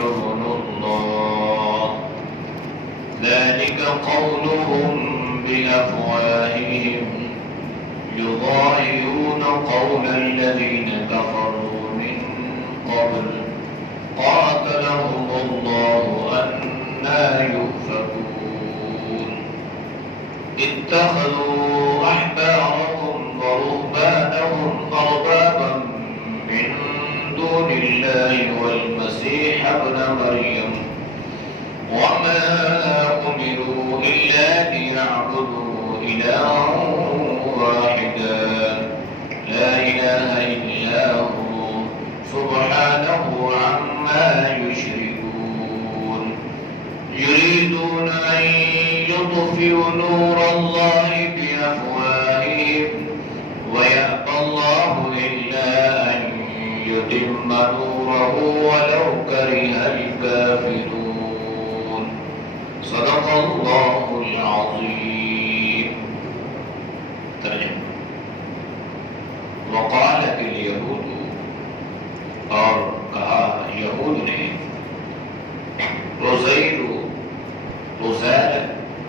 حبل الله ذلك قولهم بأفواههم يضاهئون قول الذين كفروا من قبل قاتلهم الله أنى يؤفكون اتخذوا أحبارهم ورهبانهم أربابا من دون الله والمسيح ابن مريم وما أمروا إلا ليعبدوا إلها واحدا لا إله إلا هو سبحانه عما يشركون يريدون أن يطفئوا نور الله بأفواههم ويأبى الله إلا أن يتم نوره ولو كره الكافرون صدق الله العظيم. ترجمہ وقالت اليهود اور کہا یہود نے عزیر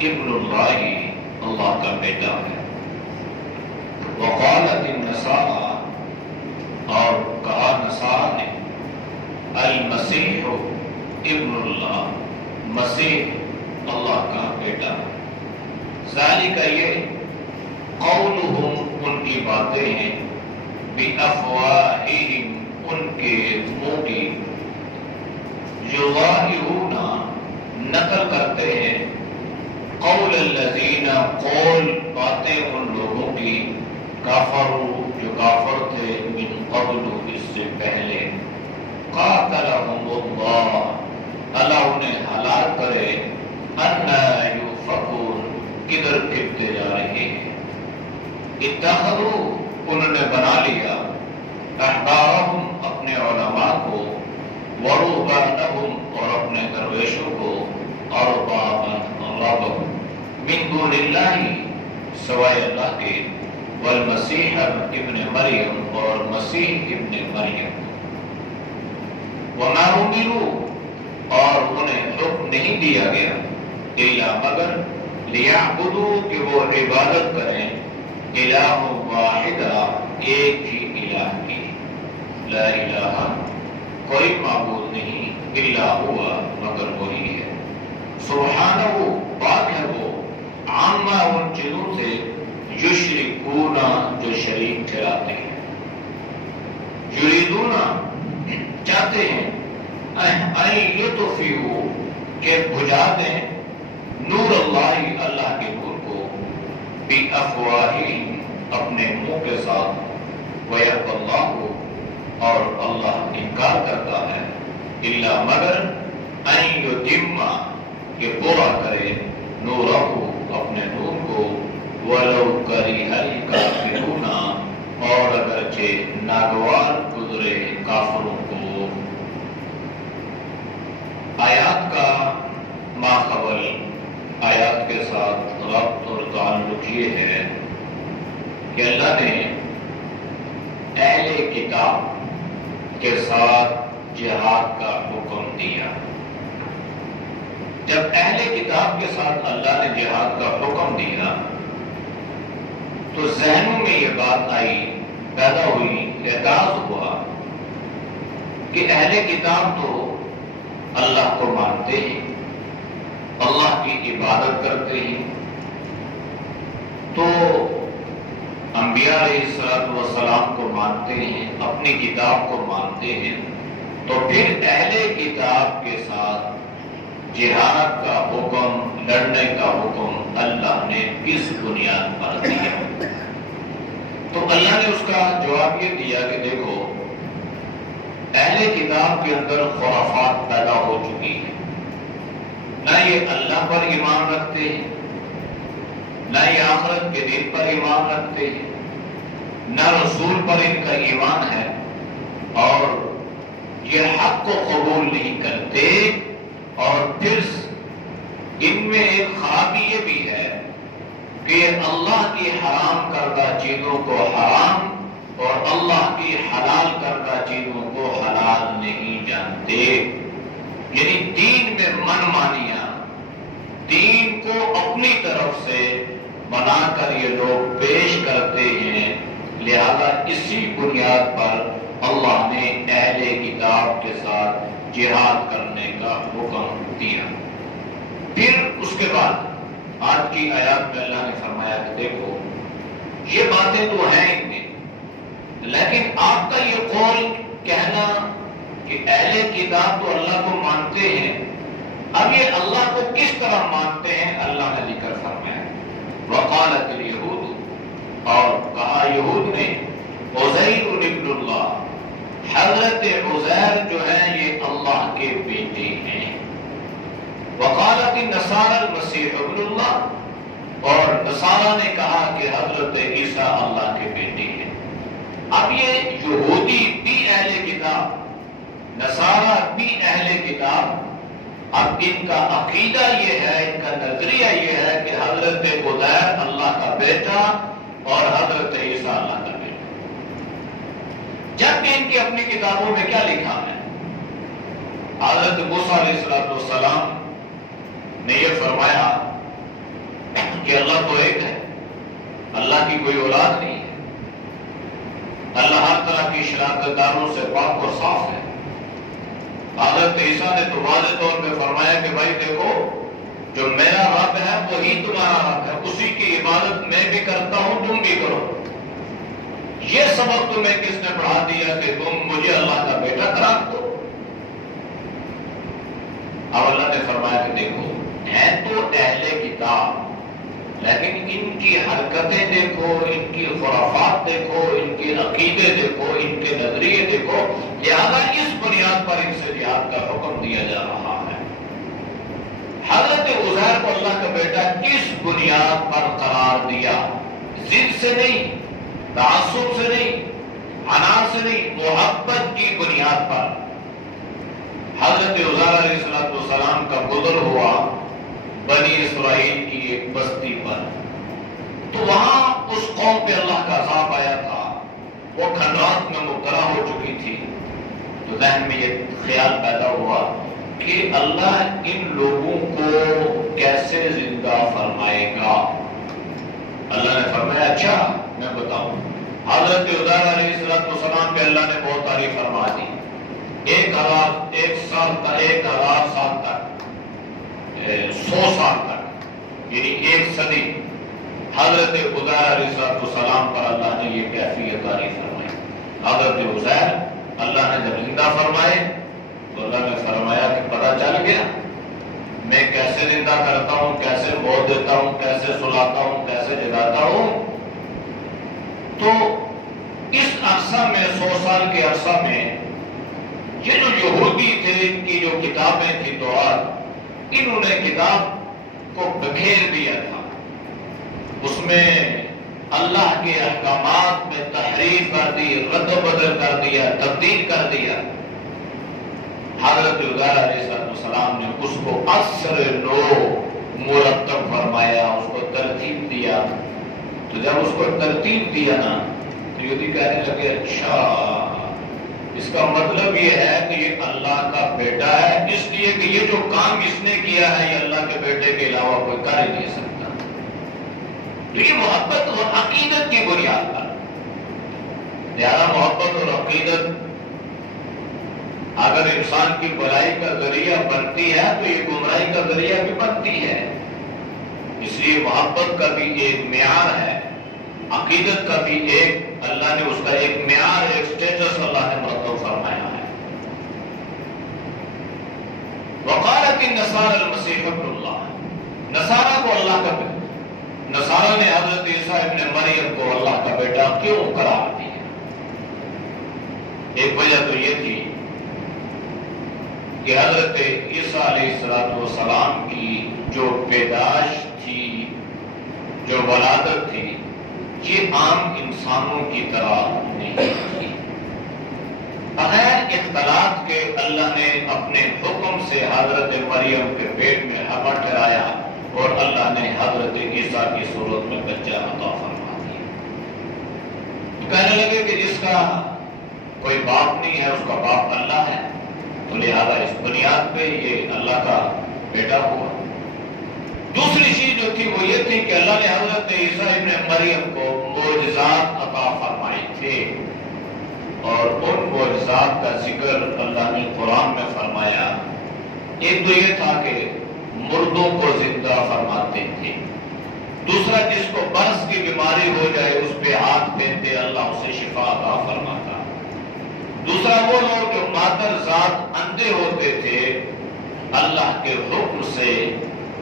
ابن اللہ اللہ کا بیٹا ہے. وقالت النصارى اور کہا نصارى نے المسیح ابن اللہ مسیح اللہ کا بیٹا ہے. ذالک یہ قولہم ان کی باتیں ہیں بافواہہم ان کے منہ کی یضاہئون نقل کرتے ہیں قول الذین قول باتیں ان لوگوں کی کافروا جو کافر تھے من قبل اس سے پہلے قاتلہم اللہ اللہ انہیں ہلاک کرے انا یؤفکون کدھر پھرتے جا رہے ہیں. اتخذوا انہوں نے بنا لیا احبارہم اپنے علماء کو ورہبانہم اور اپنے درویشوں کو اربابا من دون اللہ سوائے اللہ کے والمسیح ابن مریم اور مسیح ابن مریم وما امروا اور انہیں حکم نہیں دیا گیا الا مگر لیعبدوا کہ وہ عبادت کریں الہ واحدہ ایک ہی الہ کی لا الہ کوئی معبود نہیں الا ہوا مگر وہی ہے. سبحانہ پاک ہے وہ عامہ ان چیزوں سے یشرکون جو شریک ٹھہراتے ہیں. یریدون چاہتے ہیں ان یطفئوا کہ بجھا دیں نور اللہ اللہ کے نور کو بافواہہم اپنے منہ کے ساتھ ویأبی اللہ اور اللہ انکار کرتا ہے الا مگر ان یتم کہ پورا کرے نورہ اپنے نور کو ولو کرہ الکافرون اور اگرچہ ناگوار گزرے کافروں کو. آیات کا ماقبل آیات کے ساتھ ربط اور تعلق یہ ہے کہ اللہ نے اہل کتاب کے ساتھ جہاد کا حکم دیا. جب اہل کتاب کے ساتھ اللہ نے جہاد کا حکم دیا تو ذہنوں میں یہ بات آئی پیدا ہوئی اعتراض ہوا کہ اہل کتاب تو اللہ کو مانتے ہیں اللہ کی عبادت کرتے ہیں تو انبیاء علیہ السلام کو مانتے ہیں اپنی کتاب کو مانتے ہیں تو پھر اہل کتاب کے ساتھ جہاد کا حکم لڑنے کا حکم اللہ نے کس بنیاد پر دیا. تو اللہ نے اس کا جواب یہ دیا کہ دیکھو اہل کتاب کے اندر خرافات پیدا ہو چکی ہیں. نہ یہ اللہ پر ایمان رکھتے ہیں نہ یہ آخرت کے دن پر ایمان رکھتے ہیں نہ رسول پر ان کا ایمان ہے اور یہ حق کو قبول نہیں کرتے. اور پھر ان میں ایک خرابی یہ بھی ہے کہ اللہ کی حرام کردہ چیزوں کو حرام اور اللہ کی حلال کردہ چیزوں کو حلال نہیں جانتے. یعنی دین میں من مانیاں، دین کو اپنی طرف سے بنا کر یہ لوگ پیش کرتے ہیں، لہذا اسی بنیاد پر اللہ نے اہل کتاب کے ساتھ جہاد کرنے کا حکم دیا۔ پھر اس کے بعد آج کی آیات میں اللہ نے فرمایا کہ دیکھو یہ باتیں تو ہیں ان میں، لیکن آپ کا یہ قول کہنا کہ اہل کتاب تو اللہ کو مانتے ہیں، اب یہ اللہ کو کس طرح مانتے ہیں؟ اللہ نے ذکر فرمایا وقالت الیہود، اور کہا یہود نے عزیر ابن اللہ، حضرت عزیر جو ہیں یہ اللہ کے بیٹے ہیں۔ وقالت النصارى المسیح ابن اللہ، اور نصارہ نے کہا کہ حضرت عیسیٰ اللہ کے بیٹے ہیں۔ اب یہ یہودی بھی اہل کتاب، نصارہ بھی اہل کتاب، اب ان کا عقیدہ یہ ہے، ان کا نظریہ یہ ہے کہ حضرت عزیر اللہ کا بیٹا اور حضرت عیسیٰ اللہ کا بیٹا، جبکہ ان کی اپنی کتابوں میں کیا لکھا ہے؟ حضرت موسیٰ علیہ السلام نے یہ فرمایا کہ اللہ تو ایک ہے، اللہ کی کوئی اولاد نہیں ہے، اللہ ہر طرح کی شراکت داروں سے پاک اور صاف ہے۔ حضرت عیسیٰ نے تو واضح طور پہ فرمایا کہ بھائی دیکھو جو میرا رب ہے وہی تمہارا رب ہے، اسی کی عبادت میں بھی کرتا ہوں تم بھی کرو۔ یہ سبق تمہیں کس نے پڑھا دیا کہ تم مجھے اللہ کا بیٹا قرار دو؟ اب اللہ نے فرمایا کہ دیکھو ہیں تو اہل کتاب، لیکن ان کی حرکتیں دیکھو، ان کی خرافات دیکھو، ان کے عقیدے دیکھو، ان کے نظریے دیکھو، لہذا اس بنیاد پر ان سے جہاد کا حکم دیا جا رہا ہے۔ حضرت عزیر کو اللہ کا بیٹا کس بنیاد پر قرار دیا؟ ضد سے نہیں، تعصب سے نہیں، عناد سے نہیں، محبت کی بنیاد پر۔ حضرت عزیر علیہ السلام کا گزر ہوا بنی اسرائیل کی ایک بستی پر، تو وہاں اس قوم پہ اللہ کا عذاب آیا تھا، وہ کھنڈرات میں مبتلا ہو چکی تھی، تو ذہن میں یہ خیال پیدا ہوا کہ اللہ ان لوگوں کو کیسے زندہ فرمائے گا؟ اللہ نے فرمایا اچھا میں بتاؤں۔ حضرت عزیر علیہ السلام پہ اللہ نے بہت تعریف فرما دی، 1000 سال تک، 100 سال تک، یعنی ایک صدی حضرت عزیر علیہ السلام پر اللہ نے یہ کیفیت تعریف فرمائی۔ حضرت عزیر اللہ نے جب زندہ فرمائے تو اللہ نے فرمایا کہ پتہ چل گیا میں کیسے زندہ کرتا ہوں، کیسے موت دیتا ہوں، کیسے سلاتا ہوں، کیسے جگاتا ہوں۔ تو اس عرصہ میں 100 سال کے عرصہ میں یہ جو یہودی تھے، ان کی جو کتابیں تھی تورات، انہوں نے کتاب کو بکھیر دیا تھا، اس میں اللہ کے احکامات میں تحریف کر دی، رد و بدل کر دیا، تبدیل کر دیا۔ حضرت عزیر علیہ السلام نے اس کو اثر نو مرتب فرمایا، اس کو ترتیب دیا۔ تو جب اس کو ترتیب دیا نا تو یہودی کہنے لگے اچھا اس کا مطلب یہ ہے کہ یہ اللہ کا بیٹا ہے، اس لیے کہ یہ جو کام اس نے کیا ہے یہ اللہ کے بیٹے کے علاوہ کوئی کر ہی نہیں سکتا۔ تو یہ محبت اور عقیدت کی بنیاد پر، لہذا محبت اور عقیدت اگر انسان کی بھلائی کا ذریعہ بنتی ہے تو یہ گمراہی کا ذریعہ بھی بنتی ہے۔ اس لیے محبت کا بھی ایک معیار ہے، عقیدت کا بھی ایک اللہ نے اس کا ایک معیار، ایک سٹیٹس اللہ نے مرتب فرمایا ہے۔ وقالت النصارى المسیح ابن اللہ، نصارہ کو اللہ کا بیٹا، نصارہ نے حضرت عیسیٰ ابن مریم کو اللہ کا بیٹا کیوں قرار دیا؟ ایک وجہ تو یہ تھی کہ حضرت عیسیٰ علیہ السلام کی جو پیدائش تھی، جو ولادت تھی، یہ عام انسانوں کی طرح نہیں تھی۔ بغیر اختلاط کے اللہ نے اپنے حکم سے حضرت مریم کے پیٹ میں حمل ٹھہرایا اور اللہ نے حضرت عیسیٰ کی صورت میں بچہ عطا فرما دیا۔ کہنے لگے کہ جس کا کوئی باپ نہیں ہے اس کا باپ اللہ ہے، تو لہذا اس بنیاد پہ یہ اللہ کا بیٹا ہوا۔ دوسری چیز جو تھی وہ یہ تھی کہ اللہ نے حضرت عیسیٰ ابن مریم کو معجزات عطا فرمائے تھے، اور ان معجزات کا ذکر اللہ نے قرآن میں فرمایا۔ ایک تو یہ تھا کہ مردوں کو زندہ فرماتے تھے، دوسرا جس کو برس کی بیماری ہو جائے اس پہ ہاتھ پھیرتے اللہ اسے شفا عطا فرماتا، دوسرا وہ لوگ جو مادر ذات اندھے ہوتے تھے اللہ کے حکم سے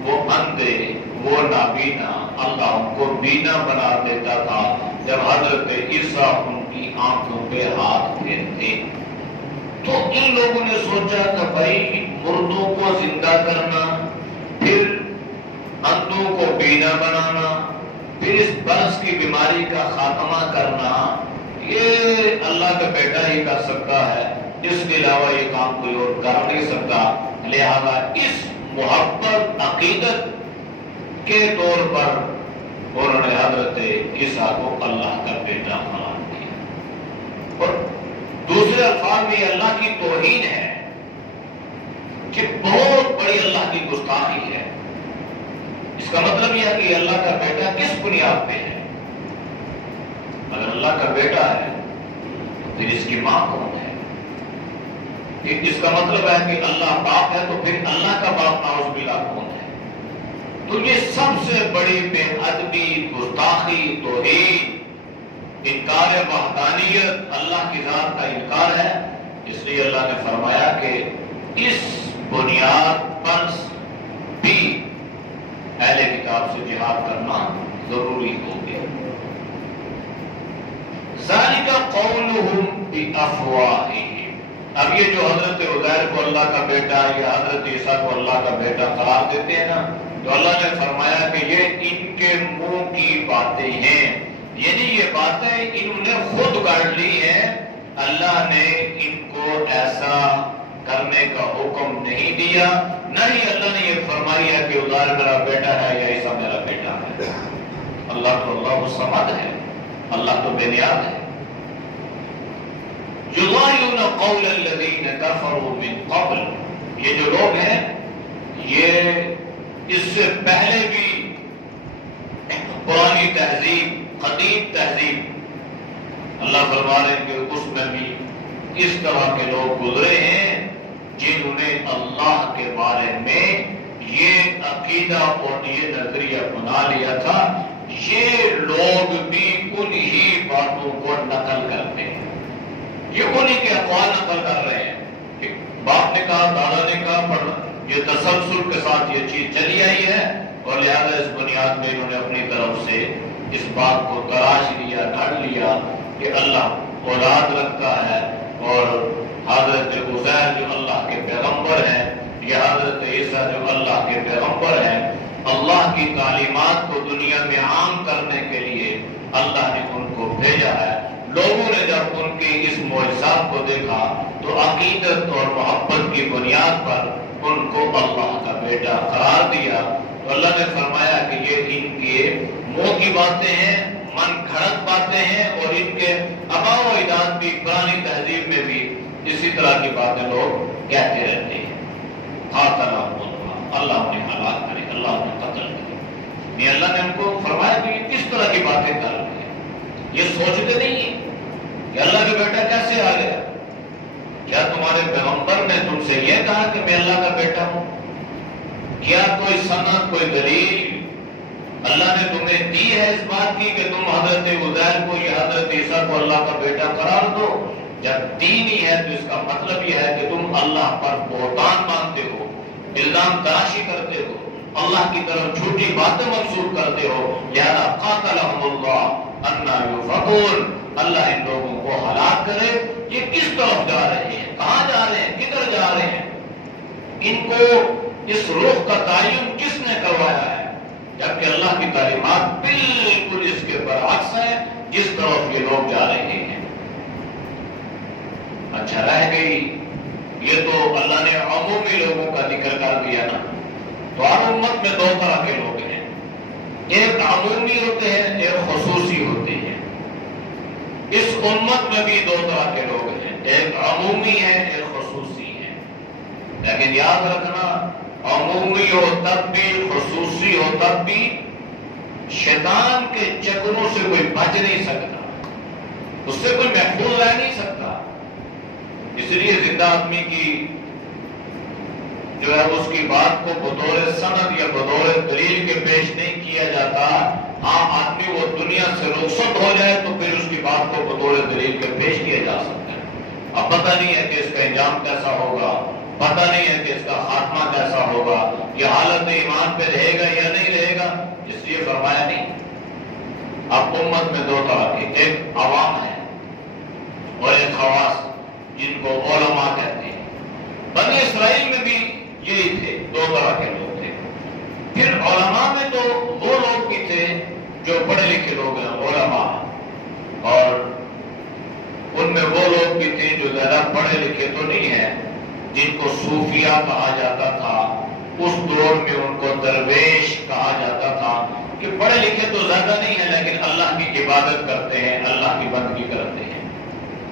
وہ اندھے وہ نابینا اللہ ان کو بینا بنا دیتا تھا جب حضرت عیسیٰ ان کی آنکھوں پہ ہاتھ پھیرتے۔ تو ان لوگوں نے سوچا کہ بھائی مردوں کو زندہ کرنا، پھر اندھوں کو بینا بنانا، پھر اس برس کی بیماری کا خاتمہ کرنا، یہ اللہ کا بیٹا ہی کر سکتا ہے، اس کے علاوہ یہ کام کوئی اور کر نہیں سکتا۔ لہذا اس محبت عقیدت کے طور پر انہوں نے حضرت عیسیٰ کو اللہ کا بیٹا قرار دیا، اور دوسرے الفاظ میں یہ اللہ کی توہین ہے کہ بہت بڑی اللہ کی گستاخی ہے۔ اس کا مطلب یہ ہے کہ اللہ کا بیٹا کس بنیاد پہ ہے؟ اگر اللہ کا بیٹا ہے تو پھر اس کی ماں کون ہے؟ اس کا مطلب ہے کہ اللہ باپ ہے تو پھر اللہ کا باپ نعوذ باللہ کون ہے؟ تو یہ سب سے بڑی بے ادبی، گستاخی، توہین، انکار وحدانیت، اللہ کی ذات کا انکار ہے۔ اس لیے اللہ نے فرمایا کہ اس بنیاد پر بھی اہل کتاب سے جہاد کرنا ضروری ہو گیا۔ ذالک قولہم بافواہہم، اب یہ جو حضرت عزیر کو اللہ کا بیٹا یا حضرت عیسیٰ کو اللہ کا بیٹا قرار دیتے ہیں نا، تو اللہ نے فرمایا کہ یہ ان کے منہ کی باتیں ہیں، یعنی یہ باتیں انہوں نے خود کاٹ لی ہیں، اللہ نے ان کو ایسا کرنے کا حکم نہیں دیا، نہ ہی اللہ نے یہ فرمایا کہ عزیر میرا بیٹا ہے یا عیسیٰ میرا بیٹا ہے۔ اللہ تو اللہ الصمد ہے، اللہ تو بے نیاز ہے۔ یضاہرون قول الذین کفروا من قبل، یہ جو لوگ ہیں یہ اس سے پہلے بھی پرانی تہذیب، قدیم تہذیب، اللہ فرما رہے ہیں کہ اس میں بھی اس طرح کے لوگ گزرے ہیں جنہوں نے اللہ کے بارے میں یہ عقیدہ اور یہ نظریہ بنا لیا تھا، یہ لوگ بھی انہی باتوں کو نقل کرتے ہیں، یہ انہی کے اقوال نقل کر رہے ہیں کہ باپ نے کہا، دادا نے کہا، پر یہ تسلسل کے ساتھ یہ چیز چلی آئی ہے، اور لہذا اس بنیاد میں انہوں نے اپنی طرف سے اس بات کو تراش لیا، گھڑ لیا کہ اللہ اولاد رکھتا ہے، اور حضرت عزیر جو اللہ کے پیغمبر ہیں یا حضرت عیسیٰ جو اللہ کے پیغمبر ہیں، اللہ کی تعلیمات کو دنیا میں عام کرنے کے لیے اللہ نے ان کو بھیجا ہے۔ لوگوں نے جب ان کے اس معجزات کو دیکھا تو عقیدت اور محبت کی بنیاد پر ان کو اللہ کا بیٹا قرار دیا، تو اللہ نے فرمایا کہ یہ ان کے منہ کی باتیں ہیں، من گھڑت باتیں ہیں، اور ان کے آباء و اجداد بھی پرانی تہذیب میں بھی اسی طرح کی باتیں لوگ کہتے رہتے ہیں۔ قاتلہم اللہ، اللہ انہیں ہلاک کرے، اللہ انہیں قتل کرے۔ یہ اللہ نے ان کو فرمایا کہ یہ کس طرح کی باتیں کر رہے ہیں، یہ سوچتے نہیں ہیں کہ اللہ کا بیٹا کیسے آ گیا؟ کیا تمہارے پیغمبر نے تم سے یہ کہا کہ میں اللہ کا بیٹا ہوں؟ کیا کوئی سند، کوئی دلیل اللہ نے تمہیں دی ہے اس بات کی کہ تم حضرت عزیر کو یا حضرت عیسیٰ کو اللہ کا بیٹا قرار دو؟ جب دی نہیں ہے تو اس کا مطلب یہ ہے کہ تم اللہ پر بہتان مانتے ہو، الزام تراشی کرتے ہو، اللہ کی طرف جھوٹی باتیں منسوب کرتے ہو، لہذا قاتلہم اللہ انا یؤفکون، اللہ ان لوگوں کو ہلاک کرے۔ یہ کس طرف جا رہے ہیں، کہاں جا رہے ہیں، کدھر جا رہے ہیں؟ ان کو اس رخ کا تعین کس نے کروایا ہے، جبکہ اللہ کی تعلیمات بالکل اس کے برعکس ہے جس طرف یہ لوگ جا رہے ہیں۔ اچھا رہ گئی، یہ تو اللہ نے عمومی لوگوں کا ذکر کر دیا نا، تو ہر امت میں دو طرح کے لوگ ہیں، ایک عمومی ہوتے ہیں، ایک خصوصی ہوتے ہیں۔ اس امت میں بھی دو طرح کے لوگ ہیں، ایک عمومی ہے، ایک خصوصی ہے۔ لیکن یاد رکھنا عمومی ہو تب بھی، خصوصی ہو تب بھی، شیطان کے چکروں سے کوئی بچ نہیں سکتا، اس سے کوئی محفوظ رہ نہیں سکتا۔ اس لیے زندہ آدمی کی جو ہے اس کی بات کو بطور سند یا بطور دلیل کے پیش نہیں کیا جاتا۔ ہاں آدمی وہ دنیا سے رخصت ہو جائے تو پھر اس کی بات کو بطور دلیل کے پیش کیا جا سکتا ہے۔ اب پتہ نہیں ہے کہ اس کا انجام کیسا ہوگا، پتہ نہیں ہے کہ اس کا خاتمہ کیسا ہوگا، یہ حالت ایمان پہ رہے گا یا نہیں رہے گا، اس لیے فرمایا نہیں۔ اب امت میں دو طرح کے، ایک عوام ہے اور ایک خواص جن کو علماء کہتے ہیں۔ بنی اسرائیل میں بھی یہی تھے، دو طرح کے لوگ تھے۔ پھر علماء میں تو وہ لوگ بھی تھے جو پڑھے لکھے لوگ ہیں، علماء، اور ان میں وہ لوگ بھی تھے جو زیادہ پڑھے لکھے تو نہیں ہیں، جن کو صوفیہ کہا جاتا تھا۔ اس دور میں ان کو درویش کہا جاتا تھا کہ پڑھے لکھے تو زیادہ نہیں ہیں لیکن اللہ کی عبادت کرتے ہیں، اللہ کی بندگی کرتے ہیں۔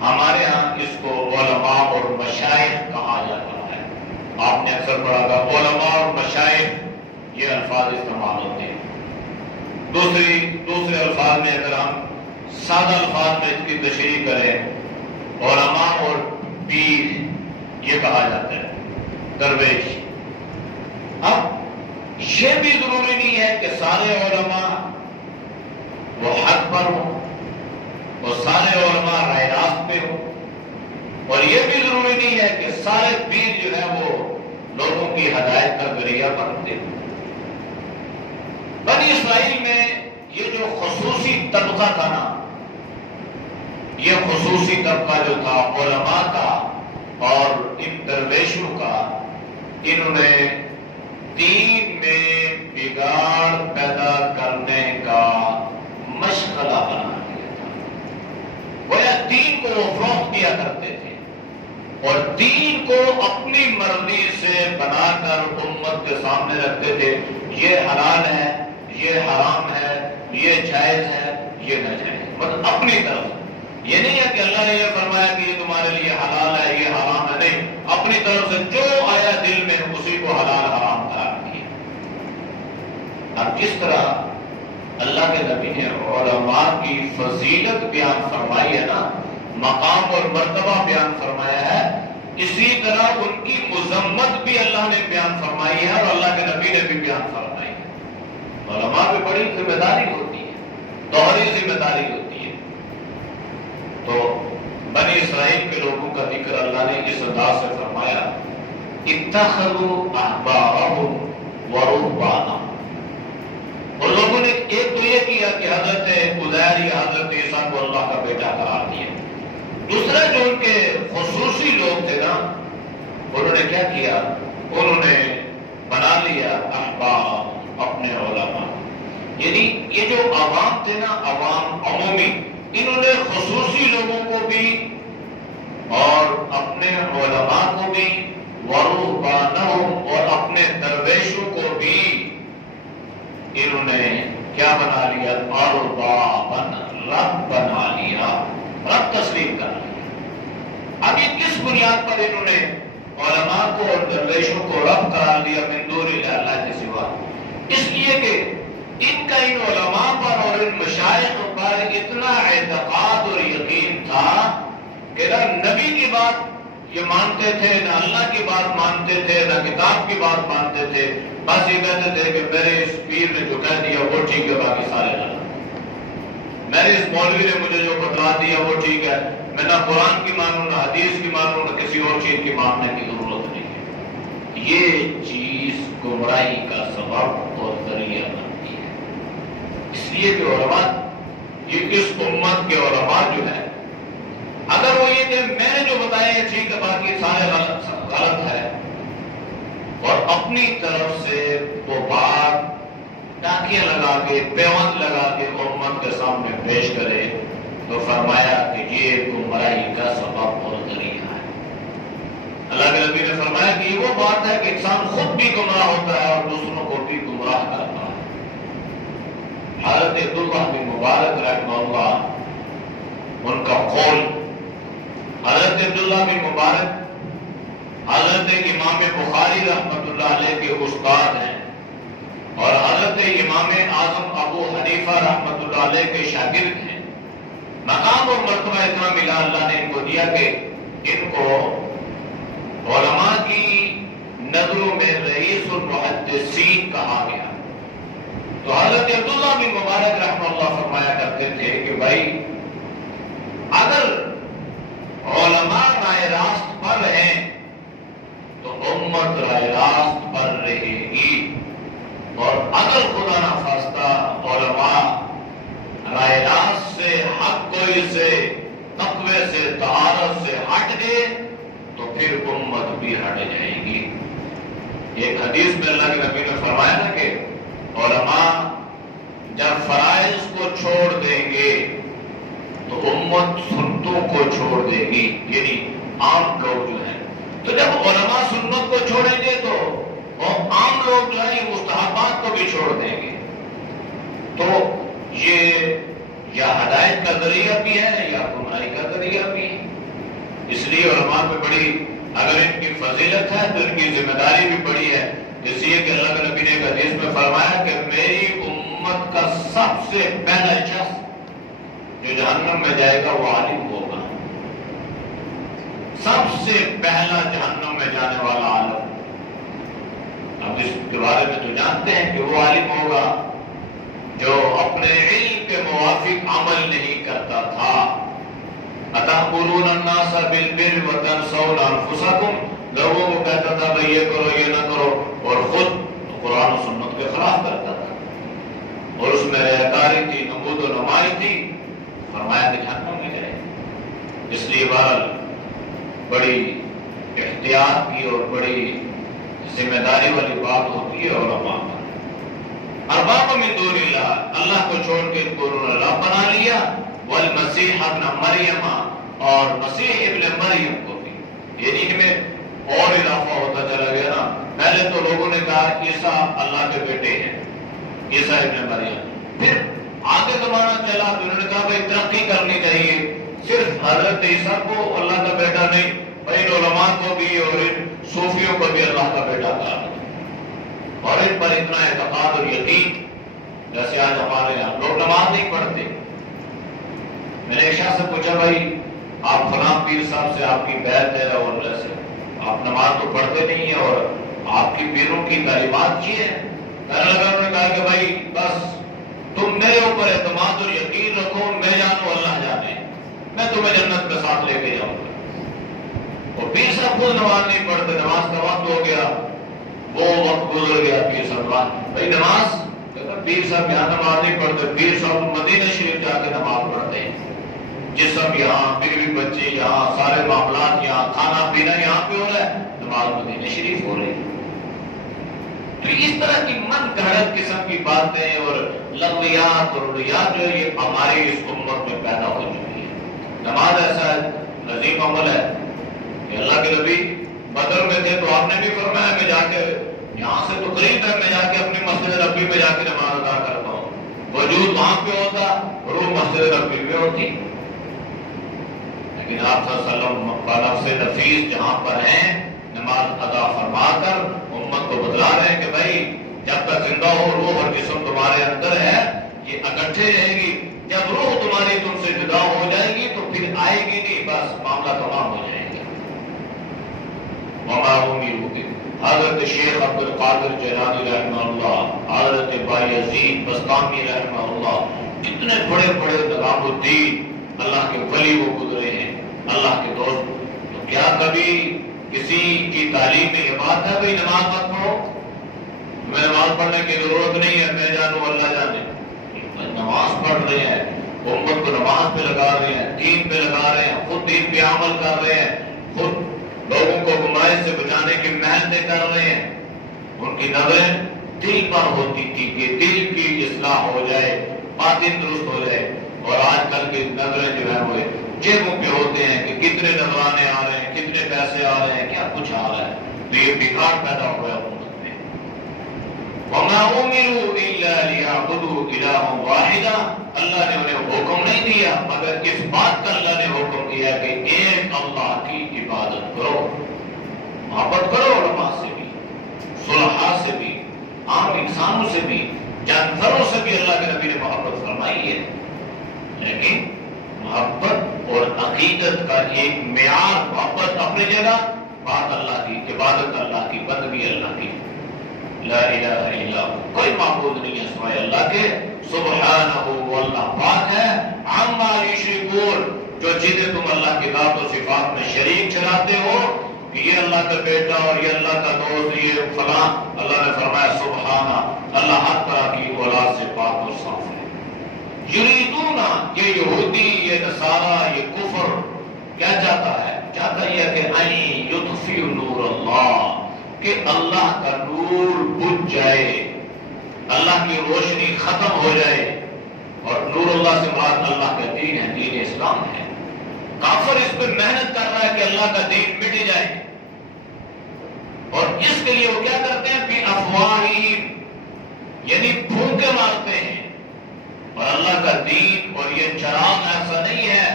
ہمارے ہاں اس کو علماء اور مشائخ کہا جاتا ہے۔ آپ نے اکثر پڑھا تھا علماء اور مشائخ، یہ الفاظ استعمال ہوتے ہیں۔ دوسرے الفاظ میں اگر ہم سادہ الفاظ میں اس کی تشریح کریں، علماء اور پیر یہ کہا جاتا ہے، درویش۔ اب یہ بھی ضروری نہیں ہے کہ سارے علماء وہ حق پر ہوں، وہ سارے علماء راہ راست پہ ہوں، اور یہ بھی ضروری نہیں ہے کہ سارے پیر جو ہے وہ لوگوں کی ہدایت کا ذریعہ بنتے ہیں۔ بنی اسرائیل میں یہ جو خصوصی طبقہ تھا نا، یہ خصوصی طبقہ جو تھا علماء کا اور ان درویشوں کا، انہوں نے دین میں بگاڑ پیدا کرنے کا مشغلہ بنا دیا تھا۔ گویا دین کو وہ فروخت کیا کرتے تھے اور دین کو اپنی مرضی سے بنا کر امت کے سامنے رکھتے تھے۔ یہ حلال ہے، یہ حرام ہے، یہ جائز ہے، یہ ناجائز، مطلب اپنی طرف۔ یہ نہیں ہے کہ اللہ نے یہ فرمایا کہ یہ تمہارے لیے حلال ہے، یہ حرام ہے، نہیں، اپنی طرف سے جو آیا دل میں اسی کو حلال حرام قرار دیا۔ اب جس طرح اللہ کے نبی نے علماء کی فضیلت بیان فرمائی ہے نا، مقام اور مرتبہ بیان فرمایا ہے، اسی طرح ان کی مذمت بھی اللہ نے بیان فرمائی ہے اور اللہ کے نبی نے بھی بیان فرمائی ہے۔ علماء پہ بڑی ذمہ داری ہوتی ہے، دوہری ذمہ داری ہوتی ہے۔ تو بنی اسرائیل کے لوگوں کا ذکر اللہ نے اس انداز سے فرمایا، اتخذوا احبارهم ورهبانهم۔ اور لوگوں نے ایک تو یہ کیا کہ حضرت عزیر یا حضرت عیسیٰ کو اللہ کا بیٹا قرار دیا۔ دوسرا جو ان کے خصوصی لوگ تھے نا، انہوں نے کیا کیا؟ انہوں نے بنا لیا احبار، اپنے علماء۔ یعنی یہ جو عوام تھے نا، عوام عمومی، انہوں نے خصوصی لوگوں کو بھی اور اپنے علماء کو بھی، ورہبانہم، اور اپنے درویشوں کو بھی انہوں نے کیا بنا لیا؟ اربابن، رب بنا لیا، رب تسلیم کر لیا۔ اب یہ کس بنیاد پر انہوں نے علماء کو اور درویشوں کو رب قرار دیا من دون اللہ کے سوا؟ اس لیے کہ ان کا ان علماء پر اور ان مشائخ پر اتنا اعتقاد اور یقین تھا کہ نہ نبی کی بات یہ مانتے تھے، نہ اللہ کی بات مانتے تھے، نہ کتاب کی بات مانتے تھے۔ بس یہ کہتے تھے کہ میرے اس پیر نے جو کہہ دیا وہ ٹھیک ہے، باقی سارے غلط۔ میرے اس مولوی نے مجھے جو بتلا دیا وہ ٹھیک ہے، میں نہ قرآن کی مانوں، نہ حدیث کی مانوں، نہ کسی اور چیز کی ماننے کی ضرورت نہیں ہے۔ یہ چیز گمراہی کا سبب اور ذریعہ بنتی ہے۔ اس لیے کہ علماء، یہ اس امت کے علماء جو ہے، اگر وہ یہ کہ میں نے جو بتایا یہ ٹھیک ہے، باقی سارے غلط ہے، اور اپنی طرف سے وہ بات ٹانکیاں لگا کے، پیوند لگا کے امت کے سامنے پیش کرے، تو فرمایا کہ یہ گمراہی کا سبب اور ذریعہ ہے۔ اللہ کے نبی نے فرمایا کہ یہ وہ بات ہے کہ انسان خود بھی گمراہ ہوتا ہے اور دوسروں کو بھی گمراہ کرتا ہے۔ حضرت عبداللہ بن مبارک رحمہ اللہ، ان کا قول، حضرت عبداللہ بن مبارک حضرت امام بخاری رحمۃ اللہ علیہ کے استاد ہیں اور حضرت امام اعظم ابو حنیفہ رحمۃ اللہ علیہ کے شاگرد ہیں. مقام اور مرتبہ اتنا ملا اللہ نے ان کو دیا کہ ان کو علماء کی نظروں میں رئیس المحدثین کہا گیا. تو حضرت عبداللہ بن مبارک رحمہ اللہ فرمایا کرتے تھے کہ بھائی اگر علماء رائے راست پر ہیں تو امت رائے راست پر رہے گی، اور اگر خدا نخواستہ علماء رائے راست سے، حق گوئی سے، تقوی سے، طہارت سے ہٹ گئے تو پھر امت بھی ہٹ جائے گی. ایک حدیث میں اللہ کے نبی نے فرمایا نا کہ علماء جب فرائض کو چھوڑ دیں گے تو امت سنتوں کو چھوڑ دے گی، یعنی عام لوگ جو ہیں. تو جب علماء سنت کو چھوڑیں گے تو عام لوگ جو ہیں مستحبات کو بھی چھوڑ دیں گے. تو یہ یا ہدایت کا ذریعہ بھی ہے یا گمراہی کا ذریعہ بھی ہے. اس لیے علماء پہ بڑی، اگر ان کی فضیلت ہے تو ان کی ذمہ داری بھی بڑی ہے. اس لیے کہ اللہ کے نبی نے ایک حدیث میں فرمایا کہ میری امت کا سب سے پہلا شخص جو جہنم میں جائے گا وہ عالم ہوگا. سب سے پہلا جہنم میں جانے والا عالم. اب اس کے بارے میں تو جانتے ہیں کہ وہ عالم ہوگا جو اپنے علم کے موافق عمل نہیں کرتا تھا. أَتَأْمُرُونَ النَّاسَ بِالْبِرِّ وَتَنْسَوْنَ أَنفُسَكُمْ، لوگوں کو کہتا تھا بھئی یہ کرو یہ نہ کرو، اور خود قرآن و سنت کے خلاف کرتا تھا اور اس میں ریاکاری تھی، نمود و نمائی تھی. فرمایا کہ جہنم میں جائے. اس لیے بہرحال بڑی احتیاط کی اور بڑی ذمہ داری والی بات ہوتی ہے علماء پر. ارباب من دون اللہ، اللہ کو چھوڑ کے ان کو انہوں نے رب بنا لیا. والمسیح ابن مریم، اور مسیح ابن مریم کو بھی، یعنی ان میں اور اضافہ ہوتا چلا گیا نا. پہلے تو لوگوں نے کہا عیسیٰ اللہ کے بیٹے ہیں، عیسیٰ ابن مریم. پھر آگے زمانہ چلا تو انہوں نے کہا بھائی ترقی کرنی چاہیے، صرف حضرت عیسیٰ کو اللہ کا بیٹا نہیں، بھائی علماء کو بھی اور ان صوفیوں کو بھی اللہ کا بیٹا کہا. اور ان پر اتنا اعتقاد اور یقین، جیسے آج ہمارے یہاں لوگ نماز نہیں پڑھتے. میں نے ایک شخص سے پوچھا بھائی آپ فلاں پیر صاحب سے آپ کی بیعت ہے اور جیسے آپ نماز تو پڑھتے نہیں ہیں اور آپ کی پیروں کی تعلیمات کی ہیں. کہنے لگا، انہوں نے کہا کہ بھائی بس تم میرے اوپر اعتماد اور یقین رکھو، میں جانوں اللہ جانے، میں تمہیں جنت میں ساتھ لے کے جاؤں گا. اور پیر صاحب خود نماز نہیں پڑھتے، نماز کا وقت ہو گیا، وہ وقت گزر گیا. پیر صاحب بھائی نماز، پیر صاحب یہاں نماز نہیں پڑھتے، پیر صاحب مدینہ شریف جا کے نماز پڑھتے ہیں. جسم یہاں، بیوی بچے یہاں، سارے معاملات یہاں، کھانا پینا یہاں پہ ہو رہا ہے، نماز مدینہ شریف ہو رہی ہے. تو اس طرح کی من گھڑت قسم کی باتیں اور لغویات اور رڑیات جو یہ ہماری اس امت میں پیدا ہو چکی ہے. نماز ایسا عظیم عمل ہے کہ اللہ کے نبی بدر میں تھے تو آپ نے بھی فرمایا میں جا کے یہاں سے تو قریب تک میں جا کے اپنی مسجد نبوی میں جا کے نماز ادا کرتا ہوں. وجود وہاں پہ ہوتا اور وہ مسجد نبوی میں ہوتی. لیکن آپ صلی اللہ علیہ وسلم نفس نفیس جہاں پر ہیں نماز ادا فرما کر امت کو بتلا رہے ہیں کہ بھائی جب تک زندہ ہو روح اور جسم تمہارے اندر ہے یہ اکٹھے رہے گی. جب روح تمہاری تم سے جدا ہو جائے گی تو پھر آئے گی نہیں، بس معاملہ تمام ہو جائے گا. وما امروا حضرت شیخ عبد القادر جیلانی رحمہ اللہ، حضرت بایزید بستامی رحمہ اللہ، کتنے بڑے بڑے نظام الدین اللہ کے ولی وہ گزرے ہیں، اللہ کے دوست. تو کیا کبھی کسی کی تعلیم میں یہ بات ہے بھئی نماز مت پڑھو، تمہیں نماز پڑھنے کی ضرورت نہیں ہے، میں جانوں اللہ جانے. نماز پڑھ رہے ہیں، امت کو نماز پہ لگا رہے ہیں، دین پہ لگا رہے ہیں، خود دین پہ عمل کر رہے ہیں، خود لوگوں کو گمراہی سے بچانے کی محنتیں کر رہے ہیں. ان کی نظریں دل پر ہوتی تھی کہ دل کی اصلاح ہو جائے، باطن درست ہو جائے. اور آج کل کی نظریں جو ہے وہ جیبوں پہ ہوتے ہیں کہ کتنے نظرانے آ رہے ہیں، کتنے پیسے آ رہے ہیں، کیا کچھ آ رہا ہے. تو یہ بگاڑ پیدا ہوا ہے امت میں. وَمَا أُمِرُوا إِلَّا لِيَعْبُدُوا إِلَٰهًا وَاحِدًا، اللہ نے انہیں حکم نہیں دیا مگر اس بات کا اللہ نے حکم دیا کہ ایک اللہ کی عبادت کرو. محبت کرو علماء سے بھی، صلحاء سے بھی، عام انسانوں سے بھی، جانوروں سے بھی اللہ کے نبی نے محبت فرمائی ہے. لیکن محبت اور عقیدت کا ایک معیار، محبت اپنی جگہ، بات اللہ کی، عبادت اللہ کی، بندگی اللہ کی. لا الہ الا اللہ، کوئی معبود نہیں ہے سوائے اللہ کے. سبحانہ، اللہ پاک ہے. عما یشرکون، جو چیزیں تم اللہ کی ذات و صفات میں شریک چلاتے ہو، کہ یہ اللہ کا بیٹا اور یہ اللہ کا دوست، یہ فلاں، اللہ نے فرمایا سبحانہ، اللہ ہر طرح کی اولاد سے پاک اور صاف ہے. یریدون، یہ یہودی، یہ نصارہ، یہ کفر کیا چاہتا ہے؟ چاہتا یہ کہ ان یطفئوا نور اللہ، کہ اللہ کا نور بجھ جائے، اللہ کی روشنی ختم ہو جائے. اور نور اللہ سے مراد اللہ کا دین ہے، دین اسلام ہے. کافر اس پہ محنت کر رہا ہے کہ اللہ کا دین مٹ جائے، اور اس کے لیے وہ کیا کرتے ہیں؟ فی افواہہم، یعنی پھونکے مارتے ہیں. اور اللہ کا دین اور یہ چراغ ایسا نہیں ہے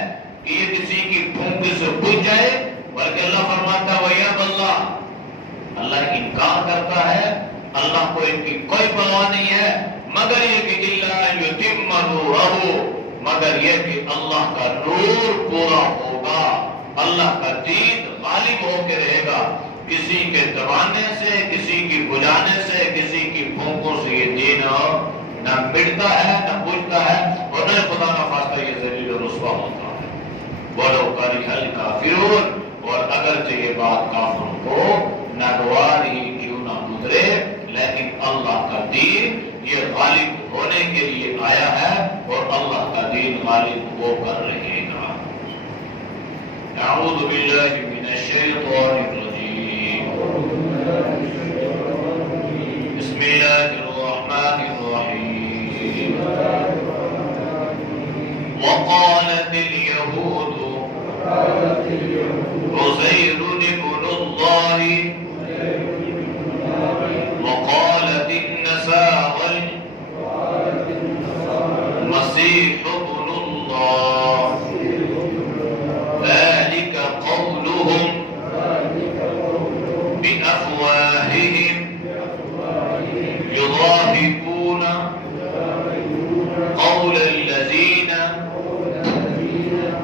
کہ یہ کسی کی پھونکے سے بجھ جائے، بلکہ اللہ فرماتا ہے وَيَأْبَى اللَّهُ، اللہ انکار کرتا ہے، اللہ کو ان کی کوئی پرواہ نہیں ہے، مگر یہ کہ إِلَّا أَن يُتِمَّ نُورَهُ، مگر یہ کہ اللہ کا نور پورا ہوگا، اللہ کا دین غالب ہو کے رہے گا. کسی کے دبانے سے، کسی کی بجانے سے، کسی کی پھونکوں سے یہ دین نہ مٹتا ہے، نہ بجھتا ہے، اور نہ خدا نہ خواستہ یہ ذلیل و رسوا ہوتا ہے. وَلَوْ كَرِهَ الْكَافِرُونَ، اور اگرچہ یہ بات کافروں کو ناگوار ہی کیوں نہ گزرے، لیکن اللہ کا دین یہ غالب ہونے کے لیے آیا ہے، اور اللہ کا دین غالب ہو کر رہے گا. اعوذ باللہ من الشیطان الرجیم، بسم اللہ الرحمن الرحیم. وقالت اليهود عزير ابن الله، وقالت النصارى المسيح ابن الله، ذلك قولهم بأفواههم يضاهئون قول الذين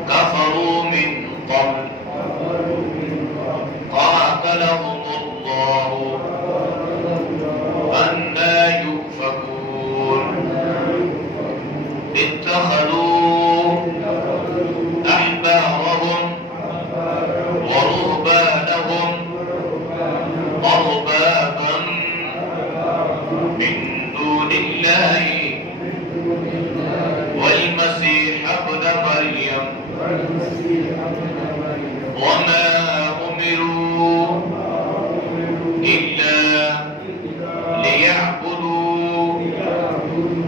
كفروا من قبل قاتلهم الله أنى يؤفكون. اتخذوا أحبارهم ورهبانهم أربابا من دون الله والمسيح ابن مريم وما أمروا إلا ليعبدوا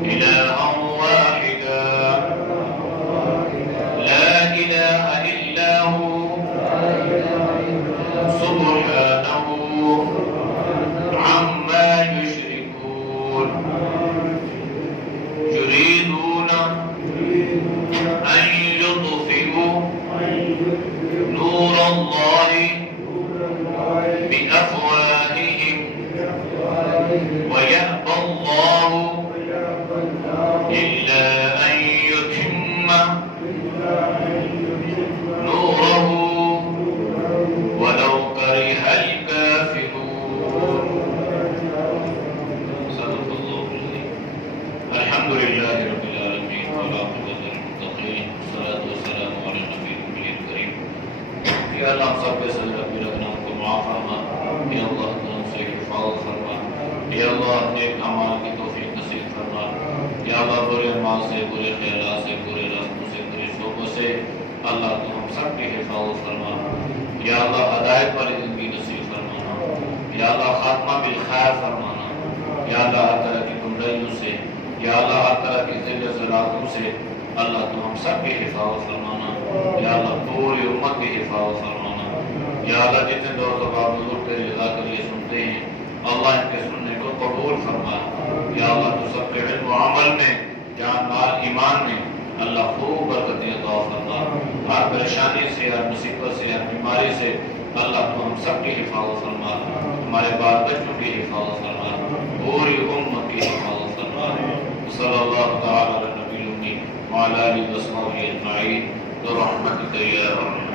إلها واحدا لا إله إلا هو سبحانه عما يشركون. يريدون أن يطفئوا نور الله بأفواههم ويأبى الله إلا أن يتم نوره ولو كره الكافرون. صدق الله العظيم. الحمد لله رب العالمين والعاقبة للمتقين والصلاة والسلام على النبي الكريم. یا اللہ سب کے صدر رب العالمین کو معاف فرما، یا اللہ تم سے حفاظت فرما، یا اللہ نیک اعمال کی توفیق نصیب فرما، یا اللہ برے اعمال سے، برے خیالات سے، برے راستوں سے، برے شعبوں سے اللہ تو ہم سب کی حفاظت فرما. یا اللہ ہدایت والی زندگی نصیب فرمانا، یا اللہ خاتمہ بالخیر فرمانا، یا اللہ ہر طرح کی گمراہیوں سے، یا اللہ ہر طرح کی ذلت ذلاتوں سے اللہ تو ہم سب کی حفاظت فرمانا، یا اللہ پوری امت کی حفاظت فرمانا. یا اللہ جتنے دور تباب بزرگ تیری رضا کے لیے سنتے ہیں اللہ ان کے سننے کو قبول فرما. یا اللہ تو سب کے علم و عمل میں، جان مال ایمان میں اللہ خوب برکت عطا فرما. ہر پریشانی سے، ہر مصیبت سے، ہر بیماری سے اللہ تو ہم سب کی حفاظت فرما، ہمارے بال بچوں کی حفاظت فرما، پوری امت کی حفاظت فرما۔ صلی اللہ تعالی علی نبی الامین وعلی آلہ وصحبہ اجمعین برحمتک یا ارحم